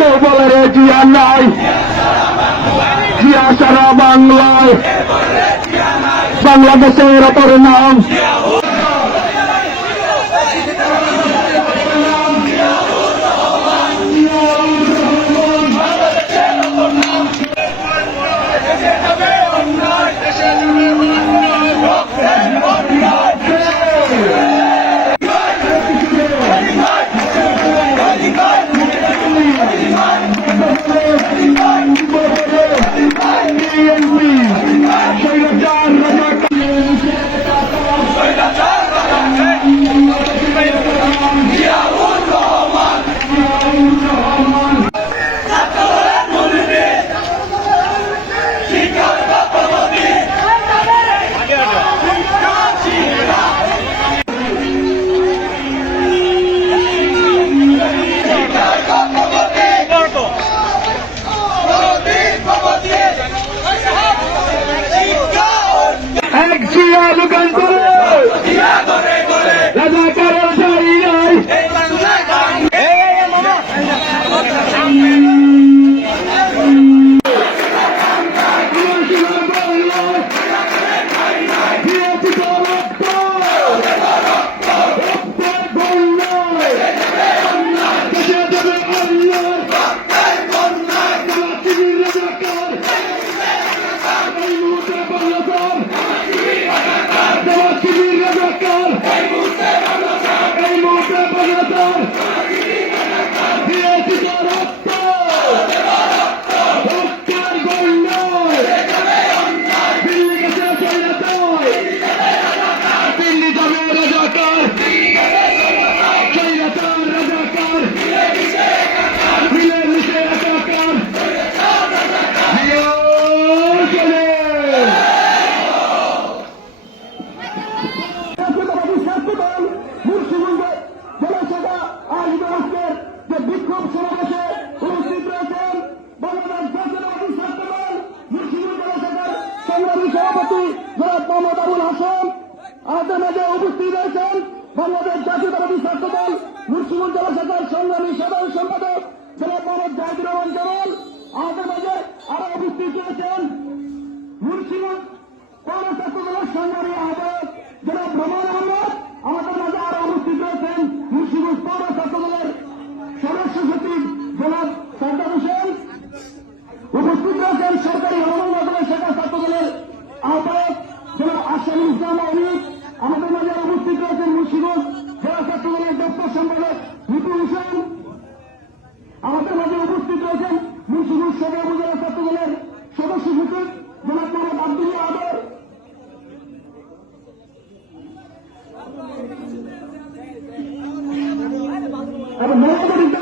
কেউ বলে রে জিয়া নাই। জিয়া সারা বাংলায়। বাংলাদেশের অপর নাম। সভাপতি জনাব মোহাম্মদ আবুল হাসান আমাদের মাঝে উপস্থিত রয়েছেন বাংলাদেশ জাতীয়তাবাদী ছাত্র দল মুর্শিদুল জেলা শাখার সংগ্রামী সাধারণ সম্পাদক জনাব মোহাম্মদ জাহিদুর রহমান জামাল আমাদের মাঝে আরও উপস্থিত রয়েছেন মুন্সিগঞ্জ পৌর ছাত্র দলের সংগ্রামী আহ্বায়ক জনাব রমান আহমদ আমাদের মাঝে আরও উপস্থিত রয়েছেন মুন্সিগঞ্জ পৌর ছাত্র দলের সদস্য সচিব জনাব সাদ্দাম হোসেন উপস্থিত রয়েছেন সরকারি হলমন্ডলের শাখা ছাত্র দলের আহ্বায়ক জনাব আসানুল ইসলাম অমিত আমাদের মাঝে আরও উপস্থিত রয়েছেন মুন্সিগঞ্জ জেলা ছাত্র দলের দপ্তর সম্পাদক লিপু হোসেন আমাদের মাঝে উপস্থিত রয়েছেন মুন্সিগঞ্জ সদর উপজেলা ছাত্র দলের সদস্য সচিব জনাব মোহাম্মদ আব্দুল্লাহ আদর। এবং নবগঠিত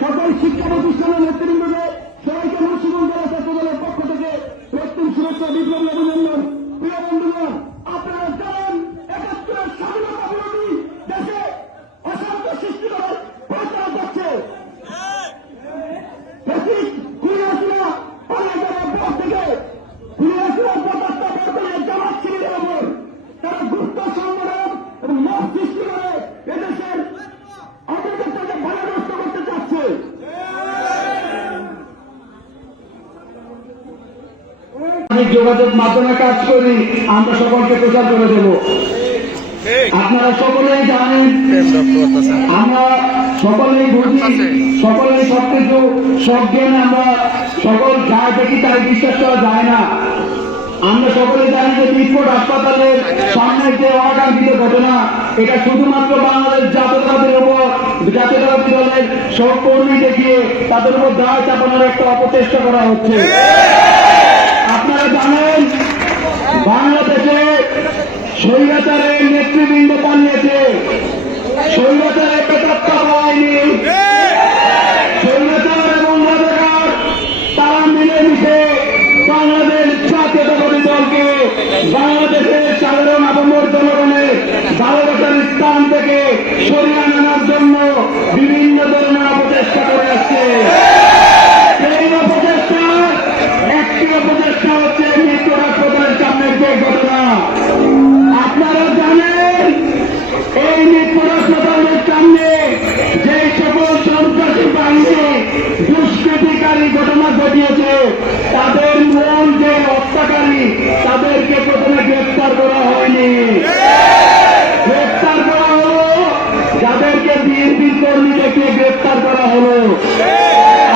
সকল শিক্ষা প্রতিষ্ঠানের নেতৃবৃন্দকে সবাইকে মুন্সিগঞ্জ জেলা ছাত্র দলের পক্ষ থেকে রক্তিম শুভেচ্ছা বিপ্লব অভিনন্দন প্রিয় বন্ধুগণ আপনারা জানেন একাত্তরের স্বাধীনতা বিরোধী দেশে অশান্ত সৃষ্টি করে প্রচার করছে ফ্যাসিস্ট খুলে আসিনা পালিয়ে যাওয়ার পর থেকে খুলে আসিনা পদার্থ বর্তমানে জামাত শিবিরের ওপর তারা গুপ্ত সংগঠন এবং মত সৃষ্টি করে এদেশের অগ্রগতিকে বাধাগ্রস্ত করতে চাচ্ছে সামাজিক যোগাযোগ মাধ্যমে কাজ করি, আমরা সকলকে প্রচার করে দেব। আপনারা সকলেই জানেন, আমরা সকলেই বুঝি, সকলেই সবকিছু, সব জ্ঞান আমরা সকল যা দেখি তাই বিশ্বাস করা যায় না। আমরা সকলে জানি যে মিটফোর্ড হাসপাতালের সামনে যে অনাকাঙ্ক্ষিত ঘটনা, এটা শুধুমাত্র বাংলাদেশ জাতীয়তাবাদের উপর, জাতীয়তাবাদী দলের সব কর্মী দেখিয়ে তাদের উপর দায় চাপানোর একটা অপচেষ্টা করা হচ্ছে। জানেন বাংলাদেশে স্বৈরাচারের নেতৃবৃন্দ পালিয়েছে। স্বৈরাচারের বেতত্তা দলকে বাংলাদেশের সাধারণ আবমর জনগণের ভালোবাসার স্থান থেকে সরিয়ে সামনে যে সকল সন্ত্রাসী বাহিনী দুষ্কৃতিকারী ঘটনা ঘটিয়েছে, তাদের মূল যে হত্যাকারী, তাদেরকে প্রথমে গ্রেফতার করা হয়নি। গ্রেফতার করা হল, যাদেরকে বিএনপি কর্মী দেখে গ্রেফতার করা হলো।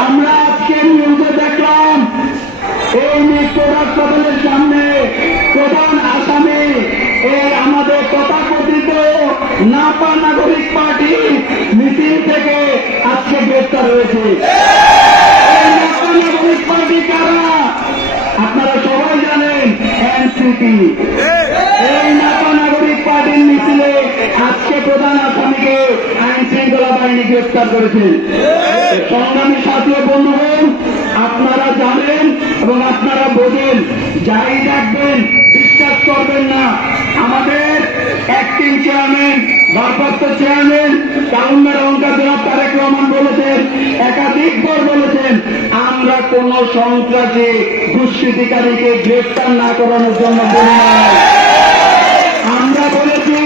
আমরা আজকে নিউজে দেখলাম, এই মৃত্যুরাজ সামনে প্রধান আসামি নাপা নাগরিক পার্টি মিছিল থেকে আজকে গ্রেফতার হয়েছে। আপনারা সবাই জানেন এনসিপি। এই নাপা নাগরিক পার্টির মিছিলে আজকে প্রধান আসামিকে আইন শৃঙ্খলা বাহিনী গ্রেফতার করেছে। সংগ্রামী সাথে বন্ধুগণ, আপনারা জানেন এবং আপনারা বোঝেন, যাই দেখবেন, বিশ্বাস করবেন না। আমাদের অ্যাক্টিং চেয়ারম্যান কোন সন্ত্রাসী দুষ্কৃতিকারীকে গ্রেফতার না করানোর জন্য বলি আমরা বলেছি,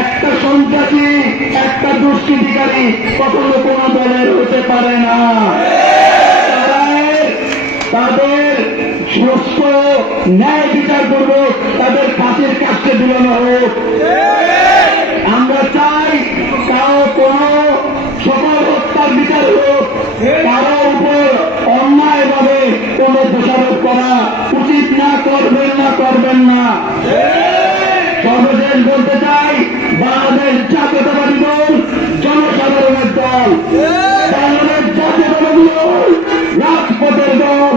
একটা সন্ত্রাসী, একটা দুষ্কৃতিকারী কখনো কোন দলের হতে পারে না। তাদের সুস্থ ন্যায় বিচার করব, তাদের ফাঁসির কাজকে ঝুলানো হোক। আমরা চাই তাও কোন সকল হত্যার বিচার হোক কারও উপর অন্যায়ভাবে কোন দোষারোপ করা উচিত না, করবেন না করবেন না। সর্বশেষ বলতে চাই, বাংলাদেশ জাতীয়তাবাদী দল, জনসাধারণের দল। বাংলাদেশ জাতীয়তাবাদী দল, রাজপথের দল।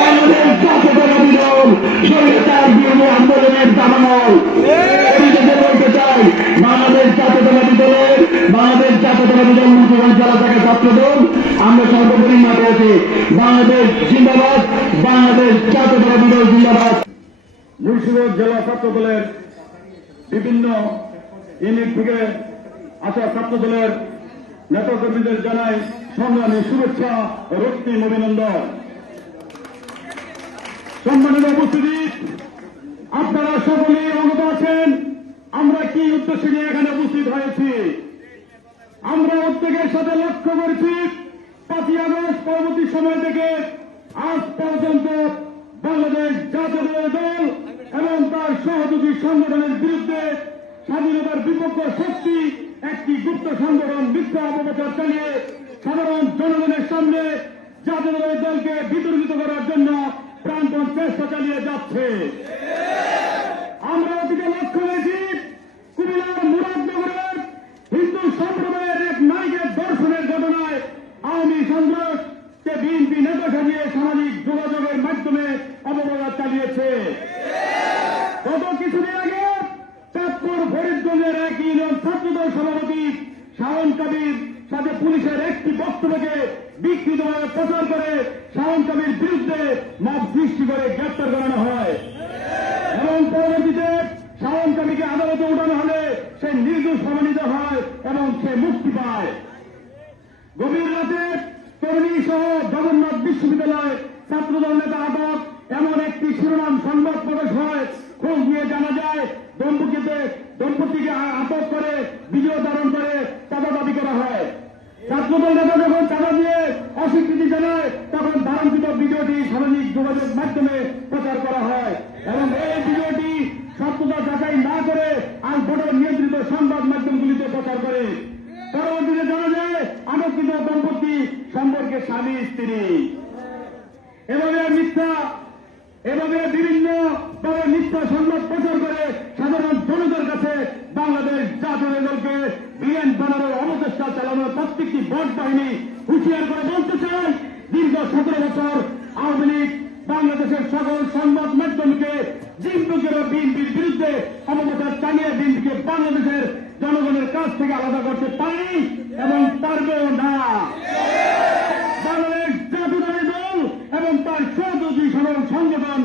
বাংলাদেশ জাতীয়তাবাদী দল, স্বৈরাচার বিরোধী আন্দোলনের দাবানল মুর্শিদাবাদ জেলা বিভিন্ন ইউনিট থেকে আসা নেতাকর্মীদের জানাই সংগ্রামী শুভেচ্ছা ও রক্তিম অভিনন্দন সম্মানিত উপস্থিতি আপনারা সকলেই অবগত আছেন। আমরা কি উদ্দেশ্যে নিয়ে এখানে উপস্থিত হয়েছি? আমরা উদ্যোগের সাথে লক্ষ্য করেছি, পাঁচই আগস্ট পরবর্তী সময় থেকে আজ পর্যন্ত বাংলাদেশ জাতীয় দল এবং তার সহযোগী সংগঠনের বিরুদ্ধে স্বাধীনতার বিপক্ষ শক্তি একটি গুপ্ত সংগঠন মিথ্যা অপপ্রচার চালিয়ে সাধারণ জনগণের সামনে জাতীয় দলকে বিতর্কিত করার জন্য প্রাণপণ চেষ্টা চালিয়ে যাচ্ছে। আমরা অতীতে লক্ষ্য সাথে পুলিশের একটি বক্তব্যকে বিকৃতভাবে প্রচার করে শাওন বিরুদ্ধে মব সৃষ্টি করে গ্রেপ্তার করানো হয়। এবং পরবর্তীতে শাওন আদালতে উঠানো হলে সে নির্দোষ প্রমাণিত হয় এবং সে মুক্তি পায়। গভীর রাতে তরুণী সহ জগন্নাথ বিশ্ববিদ্যালয় ছাত্রদল নেতা আটক, এমন একটি শিরোনাম সংবাদ প্রকাশ হয়। খোঁজ নিয়ে জানা যায় দম্পতিতে দম্পতিকে আটক করে ভিডিও ধারণ করে চাঁদা দাবি করা হয়। ছাত্রদল নেতা যখন চাঁদা দিয়ে অস্বীকৃতি জানায়, তখন ধারণকৃত ভিডিওটি সামাজিক যোগাযোগ মাধ্যমে প্রচার করা হয়। এবং এই ভিডিওটি সত্যতা যাচাই না করে আল ভোটার নিয়ন্ত্রিত সংবাদ মাধ্যমগুলিতে প্রচার করে। পরবর্তীতে জানা যায়, আটককৃত দম্পতি সম্পর্কে স্বামী, স্ত্রী। এভাবে মিথ্যা এভাবে বিভিন্ন দলের মিথ্যা সংবাদ প্রচার করে সাধারণ জনতার কাছে বাংলাদেশ জাতীয় দলকে বিএন বানানোর অবচেষ্টা চালানোর প্রত্যেকটি ভোট বাহিনী হুঁশিয়ার করে বলতে চাই দীর্ঘ সতেরো বছর আওয়ামী লীগ বাংলাদেশের সকল সংবাদ মাধ্যমকে জিম্পুকের বিএনপির বিরুদ্ধে অবপ্রচার চালিয়ে বিএনপিকে বাংলাদেশের জনগণের কাছ থেকে আলাদা করতে পারি এবং পারবেও না। বাংলাদেশ জাতীয় দল এবং তার সকল সংগঠন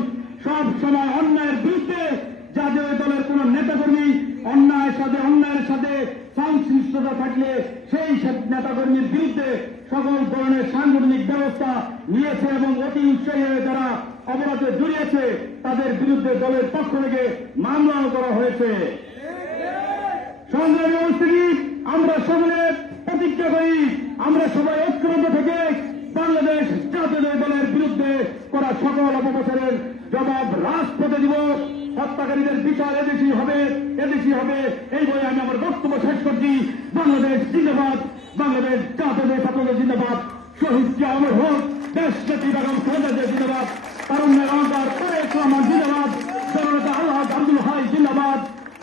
সব সময় অন্যায়ের বিরুদ্ধে। জাতীয় দলের কোন নেতাকর্মী অন্যায়ের সাথে অন্যায়ের সাথে সংশ্লিষ্টতা থাকলে সেই সব নেতাকর্মীর বিরুদ্ধে সকল ধরনের সাংগঠনিক ব্যবস্থা নিয়েছে এবং অতি উৎসাহী হয়ে যারা অপরাধে জড়িয়েছে, তাদের বিরুদ্ধে দলের পক্ষ থেকে মামলাও করা হয়েছে। সংগ্রামী উপস্থিতি, আমরা সকলে প্রতিজ্ঞা করি, আমরা সবাই ঐক্যবদ্ধ থেকে বাংলাদেশ জাতীয় দলের বিরুদ্ধে করা সকল অপপ্রচারের জবাব রাজপথে দিব। হত্যাকারীদের বিচার এদেশই হবে এদেশই হবে। এই বলে আমি আমার বক্তব্য শেষ করছি। বাংলাদেশ জিন্দাবাদ, বাংলাদেশ জাতীয় ছাত্রদের জিন্দাবাদ। শহীদ কে অমর হোক, দেশ জাতি বেগম খালেদা জিন্দাবাদ। তারুণ্যের অহংকার তারেক রহমান জিন্দাবাদ। জননেতা আল্লাহ আব্দুল হাই জিন্দাবাদ।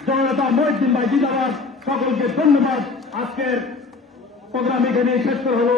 জননেতা মহিদ্দিন ভাই জিন্দাবাদ। সকলকে ধন্যবাদ। আজকের প্রোগ্রাম এখানে শেষ করা হলো।